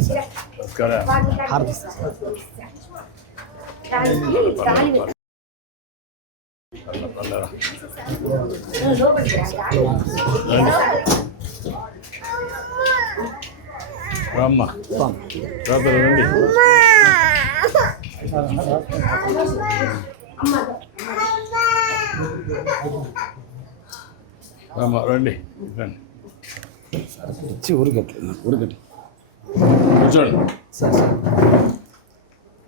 నమస్కారం హారతి పల్ల పల్లరా రామ్మ రాత్రి రండి రామ్మ రండి రండి ఇచ్చి ఊరికట్లేదు ఊరికట్టు కూర్చోండి.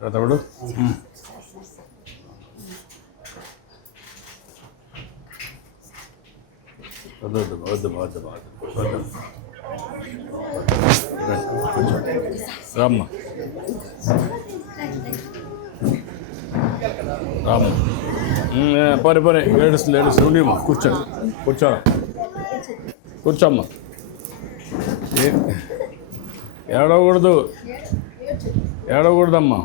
రాతవుడు వద్దు వద్దు వద్దు వద్దు రామ్మ. రామ్మ. పోనీ పోనీ. ఏడుస్తుంది ఏడుస్తుంది ఉండేమ్మా కూర్చోండి. కూర్చోరా? కూర్చోమ్మా. ఏ- ఏడవకూడదు ఏడవకూడదమ్మా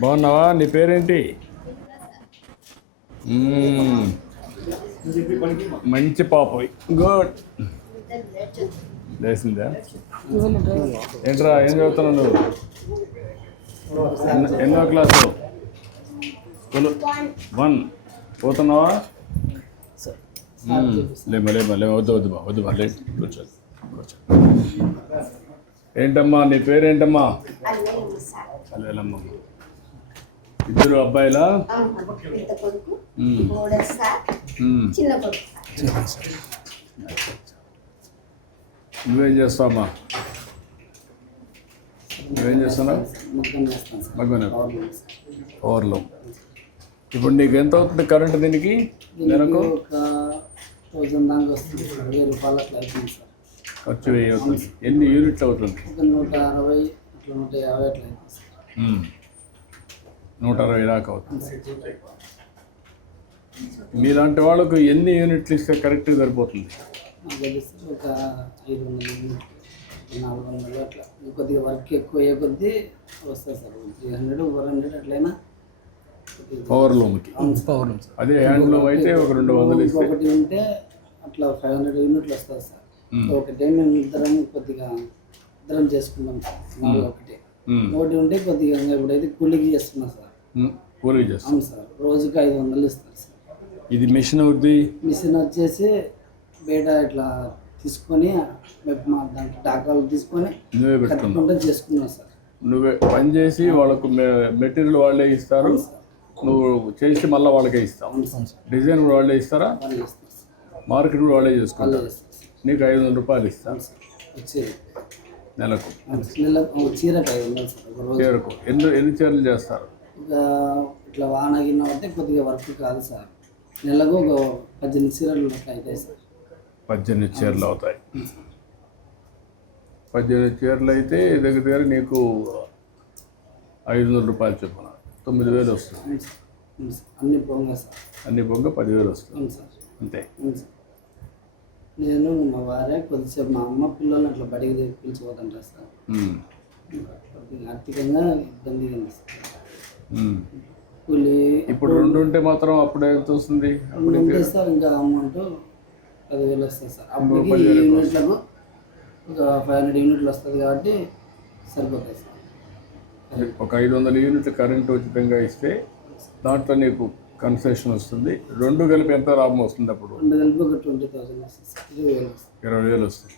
బాగున్నావా నీ పేరేంటి. మంచి పాప గుడ్ లేసిందా ఏంట్రా ఏం చదువుతున్నావు నువ్వు ఎన్న- క్లాసు స్కూల్ వన్ పోతున్నావా. లేమ్మా లేమ్మా లేమ్మా వద్దు వద్దు బా వద్దు బా లేదు కూర్చో కూర్చో ఏంటమ్మా నీ పేరేంటమ్మా? అల్లెలమ్మ. ఇద్దరు అబ్బాయిలా. నువ్వేం చేస్తావమ్మా? నువ్వేం చేస్తున్నావు? మగ్గన. పవర్లో ఇప్పుడు నీకు ఎంత అవుతుంది కరెంట్ దీనికి? నెలకు? థౌజండ్ దాకా వస్తుంది వెయ్యి రూపాయలు అట్లా అవుతుంది సార్. ఖర్చు వెయ్యి అవుతుంది ఎన్ని యూనిట్లు అవుతుంది? నూట అరవై అట్లా నూట యాభై అట్లా. నూట అరవై దాకా అవుతుంది. మీలాంటి వాళ్ళకు ఎన్ని యూనిట్లు ఇస్తే కరెక్ట్గా సరిపోతుంది? ఒక ఐదు వందలు నాలుగు వందలు అట్లా. కొద్దిగా వర్క్ ఎక్కువ అయ్యే కొద్దీ వస్తుంది sir. Three hundred four hundred అట్లయినా కొద్దిగా- పవర్ లూమ్కి పవర్ సార్. అదే హ్యాండ్లూమ్ అయితే ఒక రెండు వందలు ఇస్తే. ఒకటి ఉంటే అట్లా ఫైవ్ హండ్రెడ్ యూనిట్లు వస్తుంది సార్. ఒకటే మేము ఇద్దరం కొద్దిగా ఇద్దరం చేసుకుంటాం సార్. నాలుగు ఒకటి. ఒకటి ఉంటే కొద్దిగా ఇప్పుడైతే కూలికి చేస్తున్నాం సార్. కూలింగ్ చేస్తాం అవును సార్ రోజుకి ఐదు వందలు ఇస్తారు సార్. ఇది మిషన్ అవుద్ది మిషన్ వచ్చేసి బయట ఇట్లా తీసుకొని మా దాంట్లో టాకాలు తీసుకొని కట్టుకుంటూ చేసుకున్నాం సార్. నువ్వే పని చేసి వాళ్ళకు మెటీరియల్ వాళ్ళే ఇస్తారు. నువ్వు చేసి మళ్ళీ వాళ్ళకే ఇస్తావు. డిజైన్ కూడా వాళ్ళే ఇస్తారా? మార్కెట్ కూడా వాళ్ళే చేసుకుంటారు. నీకు ఐదు వందల రూపాయలు ఇస్తాను వచ్చేది నెలకు. నెల చీరకు ఐదు వందలు సార్ చీరకు. ఎన్ని ఎన్ని చీరలు చేస్తారు? ఇట్లా వాన గిన్న అంటే కొద్దిగా వర్క్ కాదు సార్. నెలకు ఒక పద్దెనిమిది చీరలు అవుతాయి సార్. పద్దెనిమిది చీరలు అవుతాయి. పద్దెనిమిది చీరలు అయితే దగ్గర దగ్గర నీకు ఐదు వందల రూపాయలు చొప్పున. తొమ్మిది వేలు వస్తుంది. సార్. సార్. అన్ని పోగా సార్. అన్ని బొగ్గ పదివేలు వస్తుంది. సార్. అంతే. సార్. నేను మా భార్య కొద్దిసేపు మా అమ్మ పిల్లల్ని అట్లా బడికి పిలిచిపోతుంటారు సార్. ఆర్థికంగా ఉమ్. కూలి ఇప్పుడు రెండు ఉంటే మాత్రం అప్పుడు ఎంత వస్తుంది అప్పుడు సార్ ఇంకా అమౌంట్ పదివేలు వస్తుంది సార్. ఎక్కువ యూనిట్లకు ఒక ఫైవ్ హండ్రెడ్ యూనిట్లు వస్తుంది కాబట్టి సరిపోతాయి సార్. ఒక ఐదు వందల యూనిట్లు కరెంటు ఉచితంగా ఇస్తే దాంట్లో నీకు కన్సెషన్ వస్తుంది. రెండు కలిపి ఎంత లాభం వస్తుంది అప్పుడు? రెండు కలిపి ఒక ట్వంటీ థౌసండ్ వస్తుంది ఇరవై వేలు వస్తుంది. ఇరవై వేలు వస్తుంది.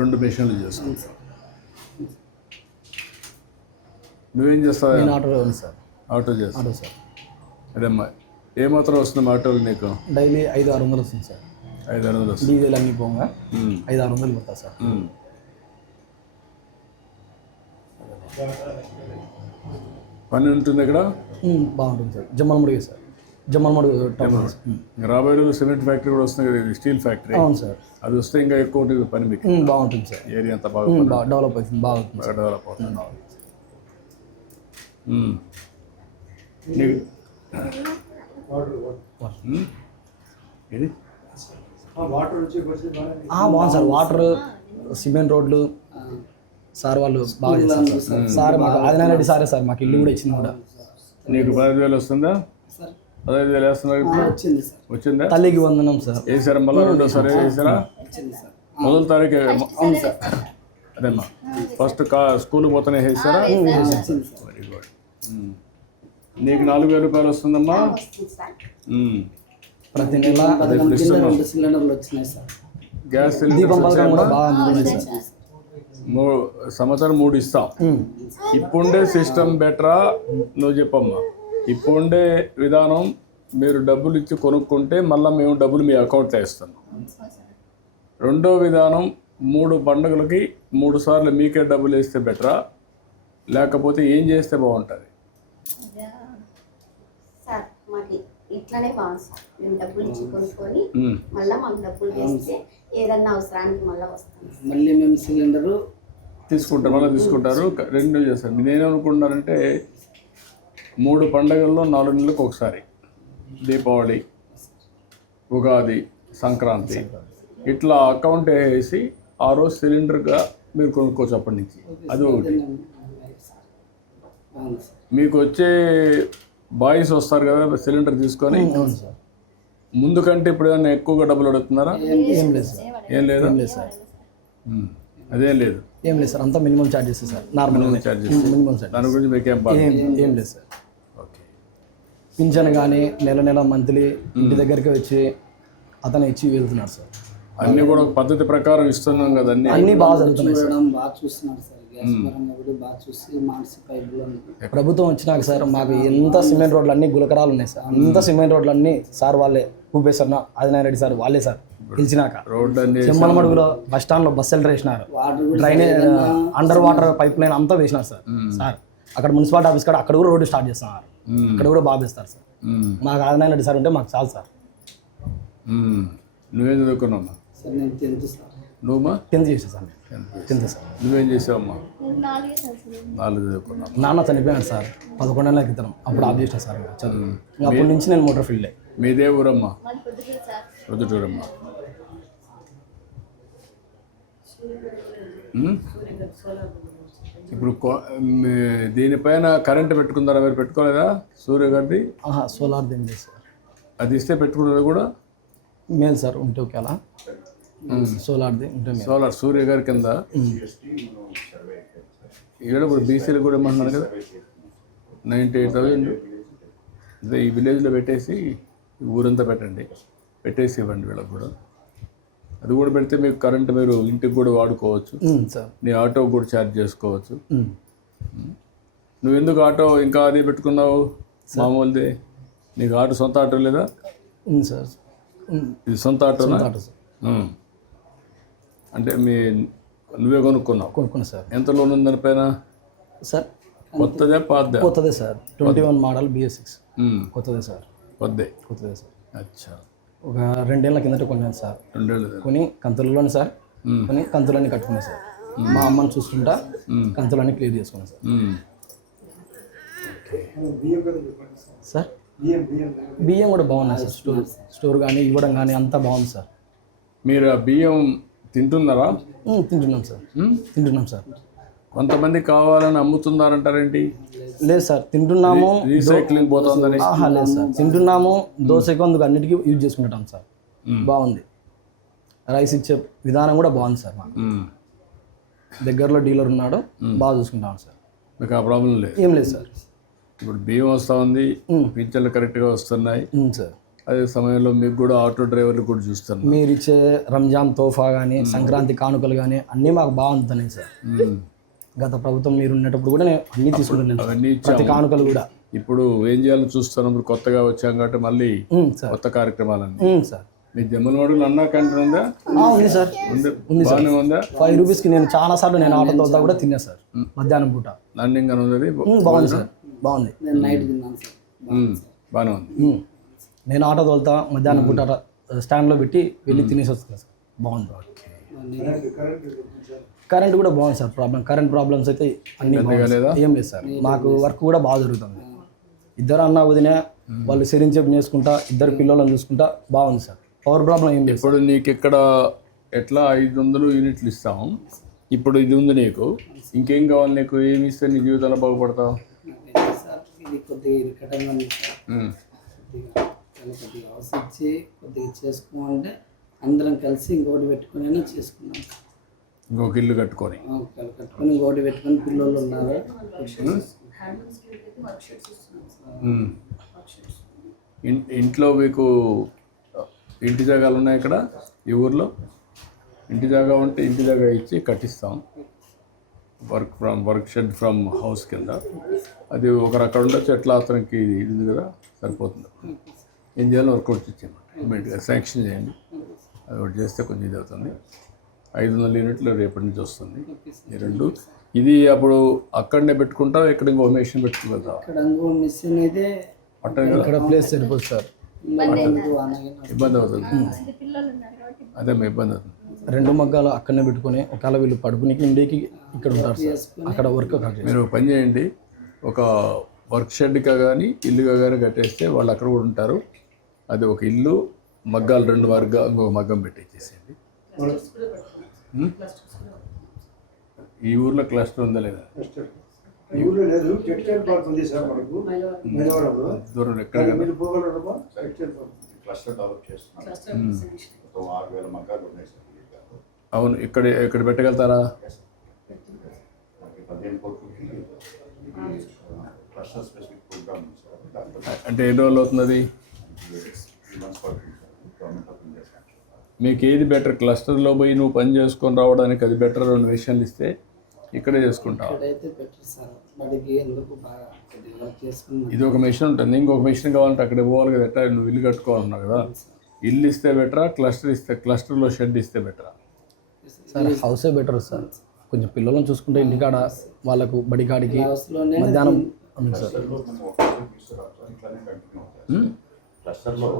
రెండు మిషన్లు సార్. నువ్వేం చేస్తావు నేను ఉంది సార్. ఆటో చేస్తావు. Auto sir. అదేమ్మా ఏ మాత్రం వస్తుంది ఆటోలు నీకు? డైలీ ఐదు ఆరు వందలు వస్తుంది సార్. ఐదు ఆరు వందలు వస్తుంది. డీజిల్ అన్ని పోగా. ఐదు ఆరు వందలు పడతా సార్. పని ఉంటుంది ఇక్కడ బాగుంటుంది సార్. జమ్మలమడుగు సార్. జమ్మలమడుగు రాబోయే రోజు సిమెంట్ ఫ్యాక్టరీ కూడా వస్తుంది కదా ఇది స్టీల్ ఫ్యాక్టరీ. అవును సార్. అది వస్తే ఇంకా ఎక్కువ ఉంటుంది పని మీకు. బాగుంటుంది సార్. ఏరియా అంతా బాగా డెవలప్ అవుతుంది బాగా డెవలప్ అవుతుంది. ఇది ఆ, బాగుంది సార్. వాటర్ సిమెంట్ రోడ్లు సార్ వాళ్ళు బాగా చేస్తారు సార్. సార్ మాకు ఆదినారెడ్డి సారే సార్ మాకు ఇల్లు కూడా ఇచ్చింది కూడా. నీకు పదహైదు వేలు వస్తుందా? సార్. పదహైదు వేలు వేస్తున్నారు వచ్చింది సార్. వచ్చిందా? తల్లికి వందనం సార్. వేసారా మళ్ళీ రెండోసారి వేసారా? వచ్చింది సార్. మొదటి తారీఖు అవును సార్ అదేమ్మా. ఫస్ట్ కా స్కూల్ పోతేనే వేసారా? వచ్చింది సార్. వెరీ గుడ్ నీకు నాలుగు వేల రూపాయలు వస్తుందమ్మా. ప్రతి నెల రెండు సిలిండర్లు వచ్చినాయి సార్. గ్యాస్ దీపం సిలిండర్ పథకం కూడా బాగా అందుతున్నాయి సార్. సంవత్సరం మూడు ఇస్తాం. ఇప్పుండే సిస్టమ్ బెటరా? నువ్వు చెప్పమ్మా. ఇప్పుండే విధానం మీరు డబ్బులు ఇచ్చి కొనుక్కుంటే మళ్ళీ మేము డబ్బులు మీ అకౌంట్లో వేస్తున్నాం రెండో విధానం మూడు పండుగలకి మూడు సార్లు మీకే డబ్బులు వేస్తే బెటరా? లేకపోతే ఏం చేస్తే బాగుంటుంది? ఇట్లానే బాగుంది సార్ మేము డబ్బులు ఇచ్చి కొనుక్కొని. మళ్ళీ మాకు డబ్బులు వేస్తే ఏదన్నా అవసరానికి మళ్ళీ వస్తాం. మళ్ళీ మేము సిలిండరు తీసుకుంటారు మళ్ళీ తీసుకుంటారు. రెండు చేస్తారు. నేనేమనుకుంటున్నానంటే మూడు పండుగల్లో నాలుగు నెలలకు ఒకసారి. దీపావళి ఉగాది సంక్రాంతి. ఇట్లా అకౌంట్ వేసి ఆ రోజు సిలిండర్గా మీరు కొనుక్కోవచ్చు అప్పటి నుంచి. అది ఒకటి. మీకు వచ్చే బాయ్స్ వస్తారు కదా సిలిండర్ తీసుకొని. అవును సార్. ముందు కంటే ఇప్పుడు ఏమైనా ఎక్కువగా డబ్బులు అడుగుతున్నారా? ఏం లేదు. సార్. ఏం లేదా? ఏం లేదు సార్. అదేం లేదు. ఏం లేదు సార్. అంతా minimum charges sir. Normal charges minimum sir దాని గురించి మీకేం బాధ? ఏం ఏం లేదు సార్. ఓకే. పింఛన్ కానీ నెల నెల మంత్లీ ఇంటి దగ్గరికి వచ్చి అతను ఇచ్చి వెళ్తున్నాడు సార్. అన్ని కూడా ఒక పద్ధతి ప్రకారం ఇస్తున్నాం కదా అన్ని. అన్నీ బాగా జరుగుతున్నాయి సార్. బాగా చూస్తున్నాడు సార్. ప్రభుత్వం వచ్చినాక సార్ మాకు ఎంత సిమెంట్ రోడ్లు అన్ని గులకరాలు ఉన్నాయి సార్. అంత సిమెంట్ రోడ్లు అన్ని సార్ వాళ్ళే. భూపేశ్వర ఆదినారెడ్డి సార్ వాళ్ళే సార్ పిలిచినాక. రోడ్డు అన్ని చెమ్మలమడుగులో బస్ స్టాండ్లో బస్సులు వేసినారు. Drainage under water pipe line అంతా వేసినారు సార్. సార్ అక్కడ మున్సిపాలిటీ ఆఫీస్ కాడ అక్కడ కూడా రోడ్డు స్టార్ట్ చేస్తున్నారు. అక్కడ కూడా బాగా వేస్తారు సార్. మాకు ఆదినారెడ్డి సార్ ఉంటే మాకు చాలు సార్. నువ్వేం చదువుకున్నావమ్మా సార్ నేను టెన్త్ సార్. చేసా సార్ సార్. నువ్వేం చేసావమ్మా నాలుగు చదువుకున్నావు. నాన్న చనిపోయాడు సార్. పదకొండేళ్ళ క్రితం. అప్పుడు ఆఫ్ చేసిన సార్ చదువు. అప్పటి నుంచి నేను మోటార్ ఫీల్డ్. మీదే ఊరమ్మా పొద్దుటూరమ్మా? ఉమ్? ఇప్పుడు దీనిపైన కరెంట్ పెట్టుకుందారా? మీరు పెట్టుకోలేదా? సూర్య గారిది? ఆహా సోలార్ అది ఇస్తే పెట్టుకున్నది కూడా? మేలు సార్ ఉంటే ఓకే అలా సోలార్ది సోలార్ సూర్య గారి కింద ఇక్కడ కూడా బీసీలు కూడా ఏమంటున్నారు కదా? నైంటీ ఎయిట్ థౌజండ్ అదే ఈ విలేజ్లో పెట్టేసి ఊరంతా పెట్టండి. పెట్టేసి ఇవ్వండి వీళ్ళకి కూడా. అది కూడా పెడితే మీకు కరెంట్ మీరు ఇంటికి కూడా వాడుకోవచ్చు. నీ ఆటో కూడా ఛార్జ్ చేసుకోవచ్చు. ఉమ్. నువ్వు ఎందుకు ఆటో ఇంకా అదే పెట్టుకున్నావు? మామూలుది. నీకు ఆటో సొంత ఆటో లేదా? సార్ ఇది సొంత ఆటోనా? Auto sir. అంటే మీ నువ్వే కొనుక్కున్నావు? కొనుక్కున్నా సార్. ఎంత లోన్ ఉంది దానిపైన సార్ కొత్తదే పాతదే? కొత్తదే sir. Twenty one model BS six. కొత్తదే సార్. కొద్దే? కొత్తదే సార్. అచ్చా. ఒక రెండేళ్ళ కిందట కొన్నాను సార్. రెండేళ్ళు కొని కంతులలోనే సార్. కొని కంతులన్నీ కట్టుకున్నాను సార్. మా అమ్మని చూసుకుంటా కంతులన్నీ క్లియర్ చేసుకున్నాను సార్. సార్? బియ్యం కూడా బాగున్నాయి సార్. స్టోర్ స్టోర్ కానీ ఇవ్వడం కానీ అంతా బాగుంది సార్. మీరు ఆ బియ్యం తింటున్నారా తింటున్నాం సార్? తింటున్నాం సార్. కొంతమంది కావాలని అమ్ముతున్నారంటారేంటి లేదు సార్ తింటున్నాము రీసైక్లింగ్ పోతుందని. లేదు సార్. తింటున్నాము దోశకు అందుకు అన్నిటికీ యూజ్ చేసుకుంటాం సార్. బాగుంది. రైస్ ఇచ్చే విధానం కూడా బాగుంది సార్ మాకు. దగ్గరలో డీలర్ ఉన్నాడు బాగా చూసుకుంటాం సార్. మీకు ఆ ప్రాబ్లం లేదు. ఏం లేదు సార్. ఇప్పుడు బియ్యం వస్తూ ఉంది పింఛన్లు కరెక్ట్గా వస్తున్నాయి. సార్. అదే సమయంలో మీకు కూడా ఆటో డ్రైవర్లు కూడా చూస్తున్నారు. మీరు ఇచ్చే రంజాన్ తోఫా కానీ సంక్రాంతి కానుకలు కానీ అన్నీ మాకు బాగుంటున్నాయి సార్. గత ప్రభుత్వం మీరు ఉన్నప్పుడు కూడా నేను అన్నీ తీసుకుంటున్నాను. అవన్నీ ప్రతి కానుకలు కూడా. ఇప్పుడు ఏం చేయాలని చూస్తున్నాం. ఇప్పుడు కొత్తగా వచ్చాం కాబట్టి మళ్ళీ సార్. కొత్త కార్యక్రమాలన్నీ. ఉమ్, సార్. మీ జమ్మలవాడలో అన్నా క్యాంటీన్ ఉందా? ఉంది సార్. ఉంది. బాగానే ఉందా? ఫైవ్ రూపీస్కి నేను చాలా సార్లు నేను ఆటో తోలుతా కూడా తిన్నా సార్. మధ్యాహ్నం పూట. లండింగ్ అని ఉంది బాగుంది సార్. బాగుంది. నేను నైట్ తిన్నాను సార్. బాగానే ఉంది. నేను ఆటో తోలుతా మధ్యాహ్నం పూట స్టాండ్లో పెట్టి వెళ్ళి తినేసి వస్తాను సార్. బాగుంది కరెంట్ కూడా బాగుంది సార్ ప్రాబ్లం కరెంట్ ప్రాబ్లమ్స్ అయితే అన్ని. ఏం లేదు సార్. మాకు వర్క్ కూడా బాగా జరుగుతుంది. ఇద్దరు అన్న వదిన వాళ్ళు సెరింగ్ చెప్పి నేర్చుకుంటా ఇద్దరు పిల్లలను చూసుకుంటా బాగుంది సార్. పవర్ ప్రాబ్లం ఏం లేదు ఇప్పుడు నీకు ఇక్కడ ఎట్లా ఐదు వందలు యూనిట్లు ఇస్తాం ఇప్పుడు ఇది ఉంది నీకు. ఇంకేం కావాలి నీకు? ఏమి ఇస్తే నీ జీవితంలో బాగుపడతావు? చాలా కొద్దిగా హౌస్ ఇచ్చి కొద్దిగా చేసుకోమంటే అందరం కలిసి ఇంకోటి పెట్టుకుని చేసుకున్నాం ఇంకొక ఇల్లు కట్టుకొని. కట్టుకొని ఇంకోటి పెట్టుకొని పిల్లలు ఉన్నారు. ఇంట్లో మీకు ఇంటి జాగాలు ఉన్నాయి ఇక్కడ? ఈ ఊర్లో? ఇంటి జాగా ఉంటే ఇంటి జాగా ఇచ్చి కట్టిస్తాం. Work from work shed from house కింద. అది ఒకరు అక్కడ ఉండొచ్చు ఎట్లా అతనికి ఇది కదా సరిపోతుంది. ఏం చేయాలో వర్కౌట్ ఇచ్చేయమండి ఇమీడియట్గా శాంక్షన్ చేయండి. అది ఒకటి చేస్తే కొంచెం ఇది అవుతుంది. ఐదు వందల యూనిట్లు రేపటి నుంచి వస్తుంది. ఈ రెండు. ఇది అప్పుడు అక్కడనే పెట్టుకుంటాం ఇక్కడ ఇంకో మెషిన్ పెట్టుకుంటాం ఇక్కడ ప్లేస్ సార్. ఇబ్బంది అవుతుంది. అదే మా ఇబ్బంది అవుతుంది. రెండు మగ్గాలు అక్కడనే పెట్టుకొని ఒకవేళ వీళ్ళు పడుకునికి ఇండికి ఇక్కడ ఉంటారు సార్. అక్కడ వర్క్. మీరు పని చేయండి. ఒక వర్క్ షెడ్గా కానీ ఇల్లుగా కానీ కట్టేస్తే వాళ్ళు అక్కడ కూడా ఉంటారు. అది ఒక ఇల్లు మగ్గాలు రెండు వర్గా ఇంకొక మగ్గం పెట్టేసేయండి. ఉం? ఈ ఊర్లో క్లస్టర్ ఉందా లేదా? ఈ ఊళ్ళో లేదు. టెక్స్టైల్ పార్క్ ఉంది సార్ మనకు. మైలవరంలో. దూరం ఎక్కడ ఏరియాలో. అవును. ఇక్కడ ఇక్కడ పెట్టగలుగుతారా? అంటే ఎన్ని రోజులు అవుతున్నది? మీకు ఏది బెటర్ క్లస్టర్లో పోయి నువ్వు పని చేసుకొని రావడానికి అది బెటర్ రెండు విషయాలు ఇస్తే ఇక్కడే చేసుకుంటావు? ఇది ఒక మెషిన్ ఉంటుంది. ఇంకొక మెషిన్ కావాలంటే అక్కడ పోవాలి కదా ఎట్లా? నువ్వు ఇల్లు కట్టుకోవాలన్నావు కదా. ఇల్లు ఇస్తే బెటరా క్లస్టర్ ఇస్తే క్లస్టర్లో షెడ్ ఇస్తే బెటరా సార్ హౌసే బెటర్ సార్? కొంచెం పిల్లలను చూసుకుంటే ఇంటికాడ వాళ్ళకు బడి కాడికి హౌస్లోనే మధ్యాహ్నం సార్. క్లస్టర్లో